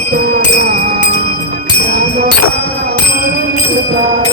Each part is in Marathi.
Thank you.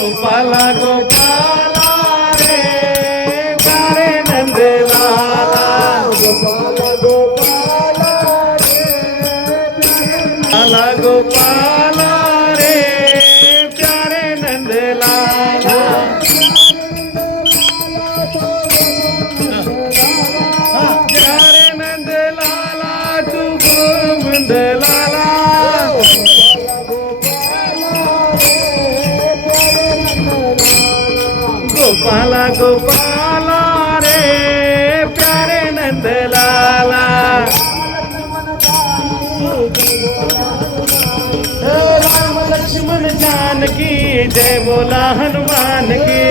গোপালা গোপালা गोपाला गोपाला रे, प्यारे नंद लाला लक्ष्मण जय बोला हनुमान की।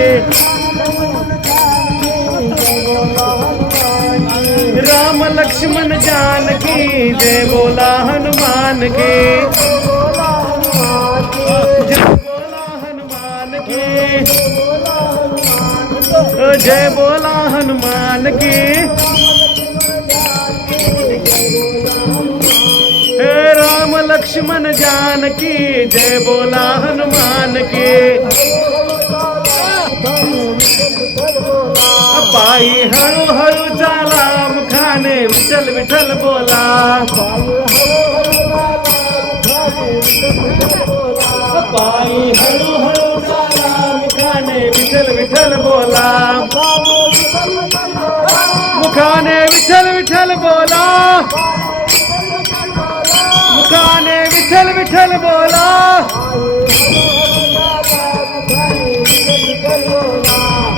राम लक्ष्मण जानकी, जय बोला हनुमान की। जय बोला हनुमान की। हे राम लक्ष्मण जानकी जय बोला हनुमान की। पायी हळू हळू चालाम खाने विठल विठल बोला। पायी हळू हळू चाला खाने विठल विठल बोला। विठ्ठल बोला. मुखाने विठ्ठल विठ्ठल बोला.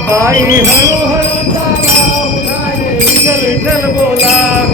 पायी हळूहळू चाला. उन्हाने विठ्ठल विठ्ठल बोला.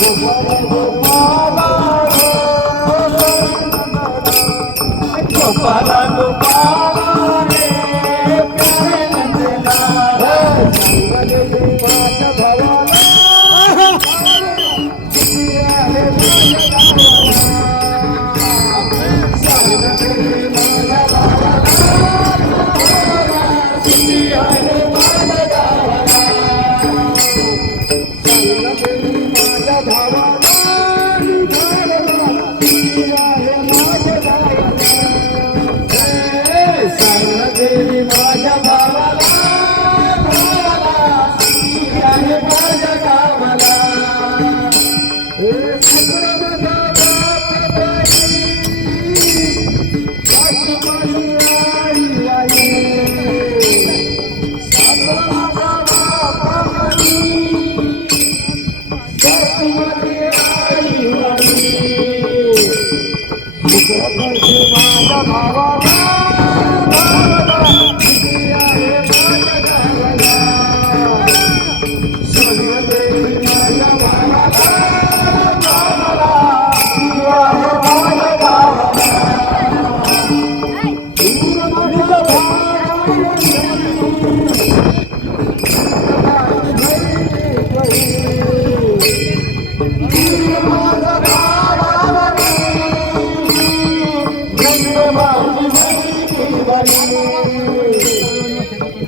Whoa, whoa, whoa. ¡Gracias!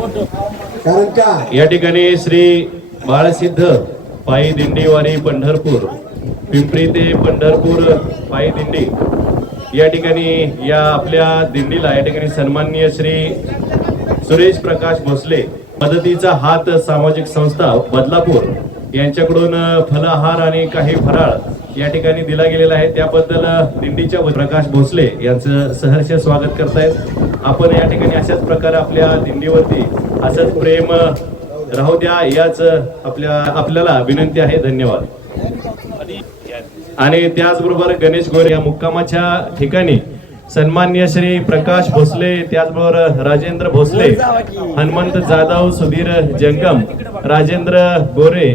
कारण का? या ठिकाणी श्री बाळसिद्ध पायी दिंडीवारी पंढरपूर पिंपरी ते पंढरपूर पायी दिंडी या ठिकाणी या आपल्या दिंडीला या ठिकाणी सन्माननीय श्री सुरेश प्रकाश भोसले मदतीचा हात सामाजिक संस्था बदलापूर यांच्याकडून फलाहार आणि काही फराळ या ठिकाणी दिला गेलेला आहे. त्याबद्दल दिंडीच्या प्रकाश भोसले यांचं सहर्ष स्वागत करतायत. आपण या ठिकाणी अशाच प्रकारे आपल्या दिंडीवरती असंच प्रेम राहू द्या याच आपल्या आपल्याला विनंती आहे. धन्यवाद. आणि त्याचबरोबर गणेश गोरे या मुक्कामाच्या ठिकाणी सन्मान्य श्री प्रकाश भोसले त्याचबरोबर राजेंद्र भोसले हनुमंत जाधव सुधीर जंगम राजेंद्र गोरे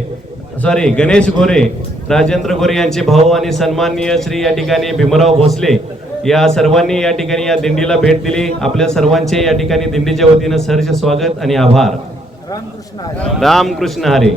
सॉरी गणेश गोरे राजेंद्र गोरे यांचे भाऊ आणि सन्माननीय श्री या ठिकाणी भीमराव भोसले या सर्वांनी या ठिकाणी या दिंडीला भेट दिली. आपल्या सर्वांचे या ठिकाणी दिंडीच्या वतीनं सहर्ष स्वागत आणि आभार. रामकृष्ण हरे.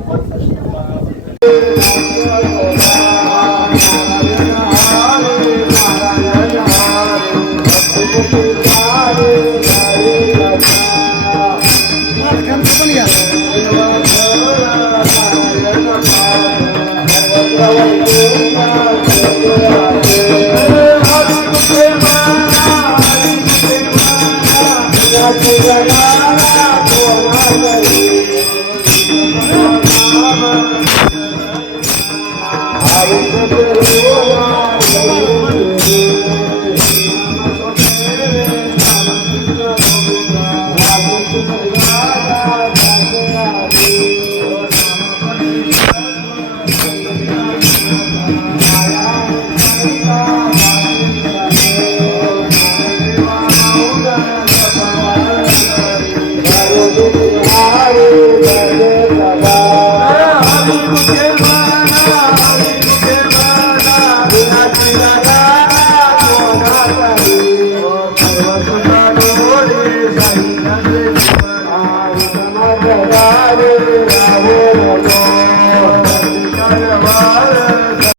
Amém.